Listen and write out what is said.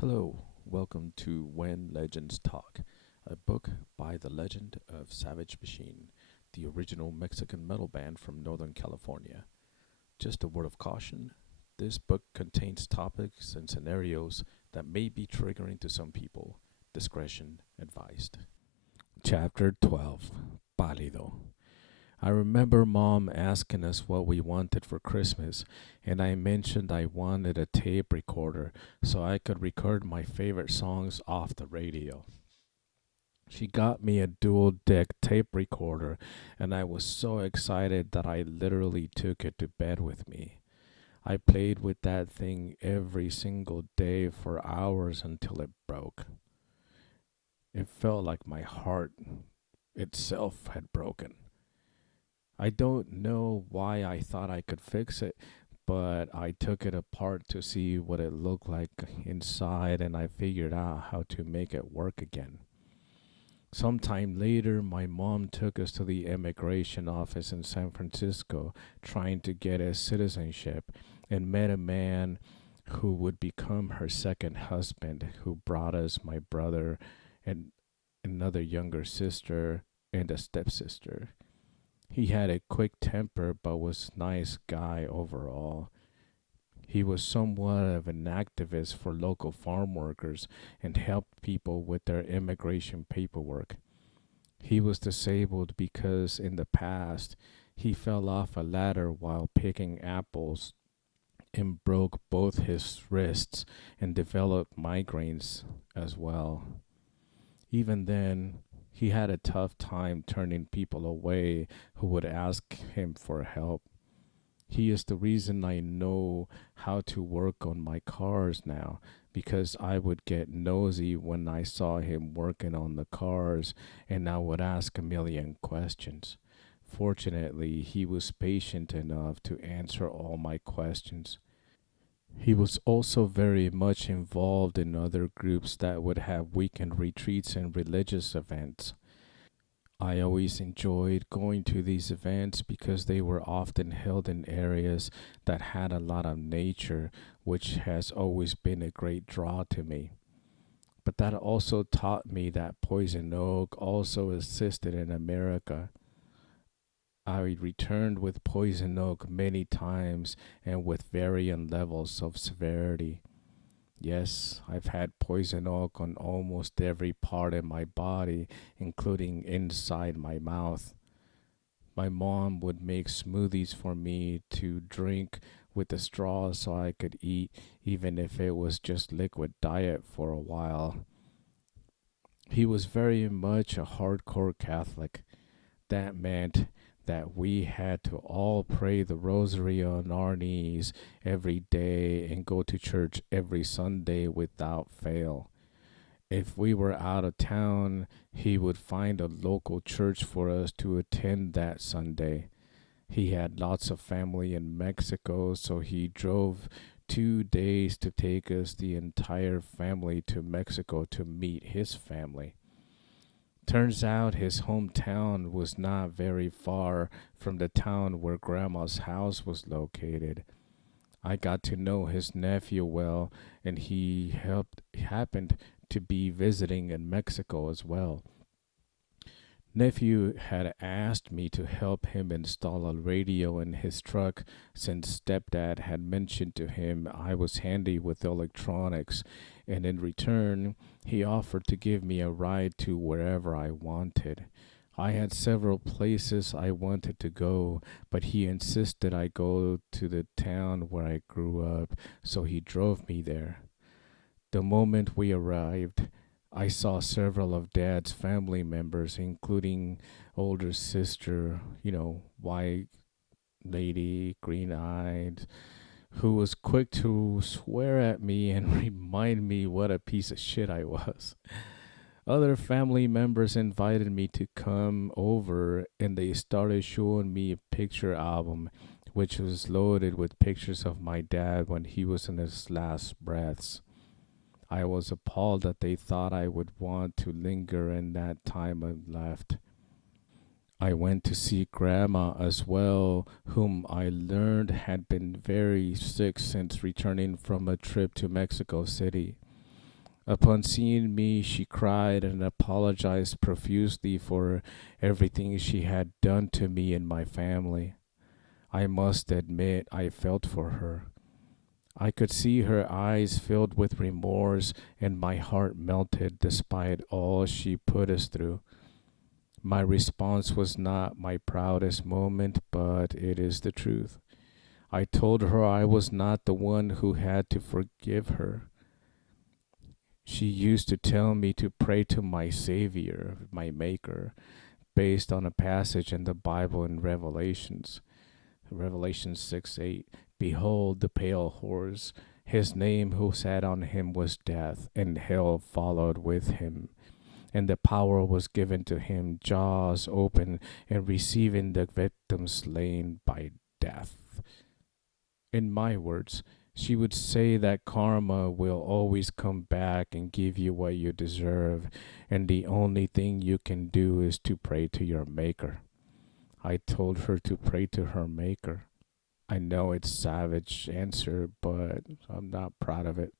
Hello, welcome to When Legends Talk, a book by the legend of Savage Machine, the original Mexican metal band from Northern California. Just a word of caution, this book contains topics and scenarios that may be triggering to some people. Discretion advised. Chapter 12, Palido. I remember Mom asking us what we wanted for Christmas, and I mentioned I wanted a tape recorder so I could record my favorite songs off the radio. She got me a dual deck tape recorder, and I was so excited that I literally took it to bed with me. I played with that thing every single day for hours until it broke. It felt like my heart itself had broken. I don't know why I thought I could fix it, but I took it apart to see what it looked like inside and I figured out how to make it work again. Sometime later, my mom took us to the immigration office in San Francisco trying to get us citizenship and met a man who would become her second husband who brought us my brother and another younger sister and a stepsister. He had a quick temper but was nice guy overall. He was somewhat of an activist for local farm workers and helped people with their immigration paperwork. He was disabled because in the past he fell off a ladder while picking apples and broke both his wrists and developed migraines as well. Even then, he had a tough time turning people away who would ask him for help. He is the reason I know how to work on my cars now because I would get nosy when I saw him working on the cars and I would ask a million questions. Fortunately, he was patient enough to answer all my questions. He was also very much involved in other groups that would have weekend retreats and religious events. I always enjoyed going to these events because they were often held in areas that had a lot of nature, which has always been a great draw to me. But that also taught me that poison oak also existed in America. I returned with poison oak many times and with varying levels of severity. Yes, I've had poison oak on almost every part of my body, including inside my mouth. My mom would make smoothies for me to drink with a straw so I could eat, even if it was just liquid diet for a while. He was very much a hardcore Catholic. That meant that we had to all pray the rosary on our knees every day and go to church every Sunday without fail. If we were out of town, he would find a local church for us to attend that Sunday. He had lots of family in Mexico, so he drove 2 days to take us the entire family to Mexico to meet his family. Turns out his hometown was not very far from the town where Grandma's house was located. I got to know his nephew well, and he happened to be visiting in Mexico as well. Nephew had asked me to help him install a radio in his truck since stepdad had mentioned to him I was handy with electronics, and in return, he offered to give me a ride to wherever I wanted. I had several places I wanted to go, but he insisted I go to the town where I grew up, so he drove me there. The moment we arrived, I saw several of Dad's family members, including older sister, white lady, green eyed, who was quick to swear at me and remind me what a piece of shit I was. Other family members invited me to come over and they started showing me a picture album which was loaded with pictures of my dad when he was in his last breaths. I was appalled that they thought I would want to linger in that time I left. I went to see Grandma as well, whom I learned had been very sick since returning from a trip to Mexico City. Upon seeing me, she cried and apologized profusely for everything she had done to me and my family. I must admit I felt for her. I could see her eyes filled with remorse, and my heart melted despite all she put us through. My response was not my proudest moment, but it is the truth. I told her I was not the one who had to forgive her. She used to tell me to pray to my Savior, my Maker, based on a passage in the Bible in Revelation 6 8. Behold the pale horse. His name who sat on him was death, and hell followed with him. And the power was given to him, jaws open, and receiving the victim slain by death. In my words, she would say that karma will always come back and give you what you deserve, and the only thing you can do is to pray to your Maker. I told her to pray to her Maker. I know it's savage answer, but I'm not proud of it.